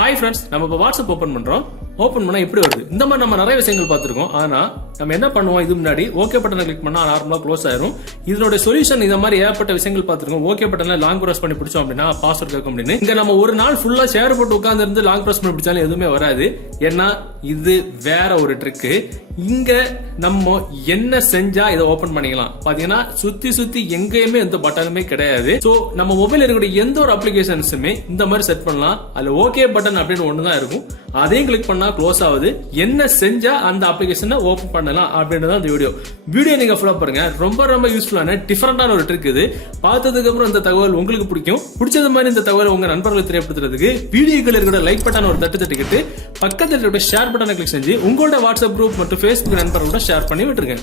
Hi friends, நம்ம இப்போ WhatsApp open பண்றோம். ஓப்பன் பண்ணா எப்படி வருது? இந்த மாதிரி நம்ம நிறைய விஷயங்கள் பார்த்துருக்கோம். ஆனா நம்ம என்ன பண்ணுவோம், இது முன்னாடி ஓகே பட்டனை கிளிக் பண்ணா நார்மலா க்ளோஸ் ஆயிரும். இதோட சொல்யூஷன் இந்த மாதிரி ஏகப்பட்ட விஷயங்கள் பார்த்துருக்கோம். ஓகே பட்டனை லாங் பிரஸ் பண்ணி பிடிச்சோம் அப்படின்னா பாஸ்வேர்ட் கேட்கும் அப்படின்னு. இங்க நம்ம ஒரு நாள் ஃபுல்லா ஷேர் போட்டு உட்கார்ந்து இருந்து லாங் பிரஸ் பண்ணி பிடிச்சாலும் எதுவுமே வராது. ஏன்னா இது வேற ஒரு ட்ரிக்கு. இங்க நம்ம என்ன செஞ்சா இதை ஓபன் பண்ணிக்கலாம். பாத்தீங்கன்னா சுத்தி எங்கேயுமே எந்த பட்டனுமே கிடையாது. சோ நம்ம மொபைல் இருக்கக்கூடிய எந்த ஒரு அப்ளிகேஷன்ஸுமே இந்த மாதிரி செட் பண்ணலாம். அதுல ஓகே பட்டன் அப்படின்னு ஒண்ணுதான் இருக்கும். அதையும் கிளிக் பண்ணா க்ளோஸ் ஆகுது. என்ன செஞ்சா அந்த அப்ளிகேஷனை ஓபன் பண்ணலாம் அப்படின்றத அந்த வீடியோ நீங்க ஃபாலோ பாருங்க. ரொம்ப யூஸ்ஃபுல்லான டிஃபரெண்டான ஒரு ட்ரிக் இது. பார்த்ததுக்கு அப்புறம் இந்த தகவல் உங்களுக்கு பிடிச்சது மாதிரி இந்த தகவல் உங்க நண்பர்களுக்கு தெரியப்படுத்துறதுக்கு வீடியோக்கள் இருக்கிற லைக் பட்டன் ஒரு தட்டிக்கிட்டு பக்கத்தில் இருக்கிற ஷேர் பட்டனை கிளிக் செஞ்சு உங்களோட வாட்ஸ்அப் குரூப் மற்றும் Facebook நண்பர்களோட ஷேர் பண்ணி விட்டுருங்க.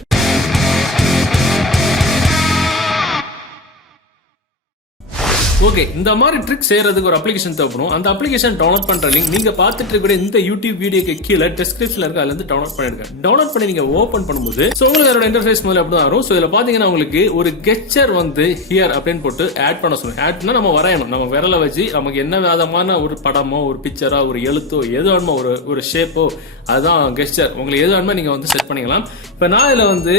ஓகே, இந்த மாதிரி ட்ரிக் செய்யறதுக்கு ஒரு அப்ளிகேஷன் தேவைப்படும். அந்த அப்ளிகேஷன் டவுன்லோட் பண்ற லிங்க் நீங்க பார்த்துட்டு இருக்கிற இந்த யூடியூப் வீடியோக்கு கீழே டிஸ்கிரிப்ஷன்ல இருக்கு. அதுல இருந்து டவுன்லோட் பண்ணிடுங்க. டவுன்லோட் பண்ணி நீங்க ஓபன் பண்ணும்போது உங்களுக்கு அதோட இன்டர்ஃபேஸ் முதல்ல அப்படிதான் வரும். சோ இதுல பாத்தீங்கன்னா உங்களுக்கு ஒரு கெஸ்சர் வந்து ஹியர் அப்படின்னு போட்டு ஆட் பண்ண சொல்லுங்க. ஆட்னா நம்ம வரையணும். நம்ம விரல வச்சு நமக்கு என்ன விதமான ஒரு படமோ ஒரு பிக்சரா ஒரு எழுத்தோ எது வேணுமோ ஒரு ஷேப்போ அதுதான் கெஸ்சர். உங்களுக்கு எது வேணுமோ நீங்க வந்து செட் பண்ணிக்கலாம். இப்ப நான் இதுல வந்து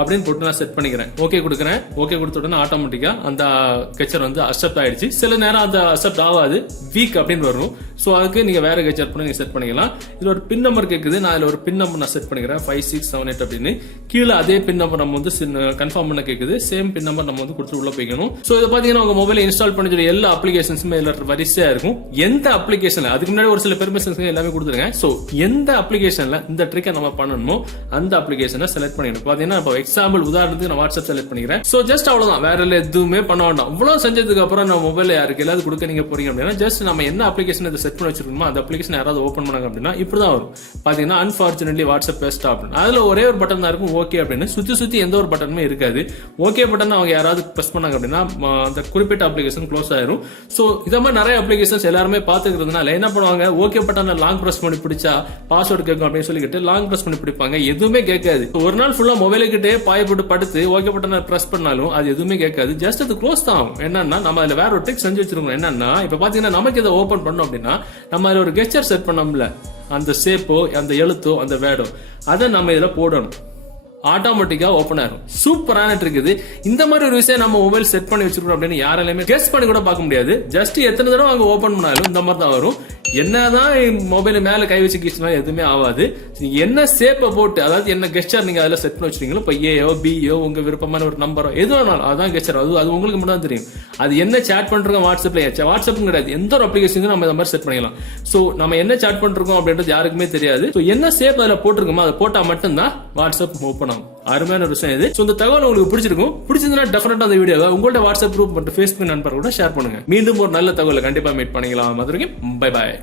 அப்படின்னு போட்டு நான் செட் பண்ணிக்கிறேன். ஓகே கொடுக்குறேன். ஓகே கொடுத்த உடனே ஆட்டோமேட்டிக்கா அந்த கெச்சர் வந்து அக்செப்ட் ஆயிடுச்சு. சில நேரம் அந்த அக்செப்ட் ஆகாது, வீக் அப்படின்னு வரும். சோ அதுக்கு நீங்க வேற கெச்சர் பண்ணி நீங்க செட் பண்ணிக்கலாம். இதுல ஒரு பின் நம்பர் கேக்குது. நான் இதுல ஒரு பின் நம்பர் நான் செட் பண்ணிக்கிறேன் 5678 அப்படின்னு. கீழே அதே பின் நம்பர் நம்ம வந்து கன்ஃபார்ம் பண்ண கேக்குது. சேம் பின் நம்பர் நம்ம வந்து கொடுத்து உள்ள போய்க்கணும். சோ இதை பாத்தீங்கன்னா உங்க மொபைல இன்ஸ்டால் பண்ணி எல்லா அப்ளிகேஷன்ஸுமே இதுல வரிசையா இருக்கும். எந்த அப்ளிகேஷன்ல அதுக்கு முன்னாடி ஒரு சில பெர்மிஷன்ஸ் எல்லாமே கொடுத்துருங்க. சோ எந்த அப்ளிகேஷன்ல இந்த ட்ரிக்கை நம்ம பண்ணணுமோ அந்த அப்ளிகேஷனை செலக்ட் பண்ணிக்கணும். எக்ஸாம்பிள் உதாரணத்துக்கு நான் வாட்ஸ்அப் செலக்ட் பண்ணிக்கிறேன். சோ ஜஸ்ட் அவ்வளவுதான், வேற எதுவுமே பண்ண வேண்டாம். இவ்வளவு செஞ்சதுக்கு அப்புறம் நம்ம மொபைல் யாருக்கு எல்லாரும் கொடுக்க நீங்க போறீங்க அப்படின்னா ஜஸ்ட் நம்ம என்ன அப்ளிகேஷன் செட் பண்ணி வச்சிருக்கோமோ அந்த அப்ளிகேஷன் யாராவது ஓபன் பண்ணாங்க அப்படின்னா இப்படிதான் வரும். பாத்தீங்கன்னா அன்பார்ச்சுனேட்லி வாட்ஸ்அப் பேஸ்ட் அப்படின்னு அதுல ஒரே ஒரு பட்டன் தான் இருக்கும், ஓகே அப்படின்னு. சுத்தி எந்த ஒரு பட்டனுமே இருக்காது. ஓகே பட்டன் அவங்க யாராவது பிரஸ் பண்ணாங்க அப்படின்னா அந்த குறிப்பிட்ட அப்ளிகேஷன் க்ளோஸ் ஆயிரும். சோ இத மாதிரி நிறைய அப்ளிகேஷன்ஸ் எல்லாருமே பாத்துக்கிறதுனால என்ன பண்ணுவாங்க, ஓகே பட்டன் லாங் பிரஸ் பண்ணி பிடிச்சா பாஸ்வேர்ட் கேட்கும் அப்படின்னு சொல்லிட்டு லாங் பிரஸ் பண்ணி பிடிப்பாங்க. எதுவுமே கேட்காது. ஒரு நாள் ஃபுல்லா மொபைல் கிட்டே பாய போட்டு படுத்து ஓகே பட்டனை பிரஸ் பண்ணாலும் அது எதுவுமே கேட்காது. ஜஸ்ட் அது க்ளோஸ் தான் ஆகும். என்னன்னா நம்ம அதுல வேற ஒரு ட்ரிக் செஞ்சு வச்சிருக்கோம். என்னன்னா இப்ப பாத்தீங்கன்னா நமக்கு இதை ஓபன் பண்ணோம் அப்படின்னா நம்ம அதுல ஒரு கெஸ்சர் செட் பண்ணோம்ல, அந்த ஷேப்போ அந்த எழுத்தோ அந்த வேர்டோ அதை நம்ம இதுல போடணும். ஆட்டோமேட்டிக்கா ஓபன் ஆகும். சூப்பரான ட்ரிக் இது. இந்த மாதிரி ஒரு விஷயம் நம்ம மொபைல் செட் பண்ணி வச்சிருக்கோம் அப்படின்னு யாராலுமே கெஸ் பண்ணி கூட பார்க்க முடியாது. ஜஸ்ட் எத்தனை தடவை அங்க ஓபன் பண்ணாலும் இந்த மாதிரி தான் வரும். என்னதான் மொபைல் மேல கை வச்சு கிச்சுனா எதுவுமே ஆகாது. என்ன சேப்பை போட்டு, அதாவது என்ன கெஸ்டர் நீங்க அதுல செட் பண்ணி வச்சிருக்கீங்களோ, இப்ப ஏயோ பியோ உங்க விருப்பமான ஒரு நம்பரோ எது வேணாலும் அதான் கெஸ்டர். அது உங்களுக்கு மட்டும் தான் தெரியும். அது என்ன சேட் பண்றோம் வாட்ஸ்அப் கிடையாது, எந்த ஒரு அப்ளிகேஷனுக்கும் நம்ம இந்த மாதிரி செட் பண்ணிக்கலாம். சோ நம்ம என்ன சேட் பண்றோம் அப்படின்றது யாருக்குமே தெரியாது. சோ என்ன சேப் அதுல போட்டிருக்கோமோ அதை போட்டா மட்டும்தான் வாட்ஸ்அப் ஓபன் ஆகும். அருமையான ஒரு விஷயம் இது. இந்த தகவல் உங்களுக்கு பிடிச்சிருக்கும். பிடிச்சிருந்தா டெஃபினட்டா அந்த வீடியோவை உங்களோட வாட்ஸ்அப் குரூப் மற்றும் Facebook நண்பர்களோட ஷேர் பண்ணுங்க. மீண்டும் ஒரு நல்ல தகவலை கண்டிப்பா மீட் பண்ணிக்கலாம். அது வரைக்கும் பை பாய்.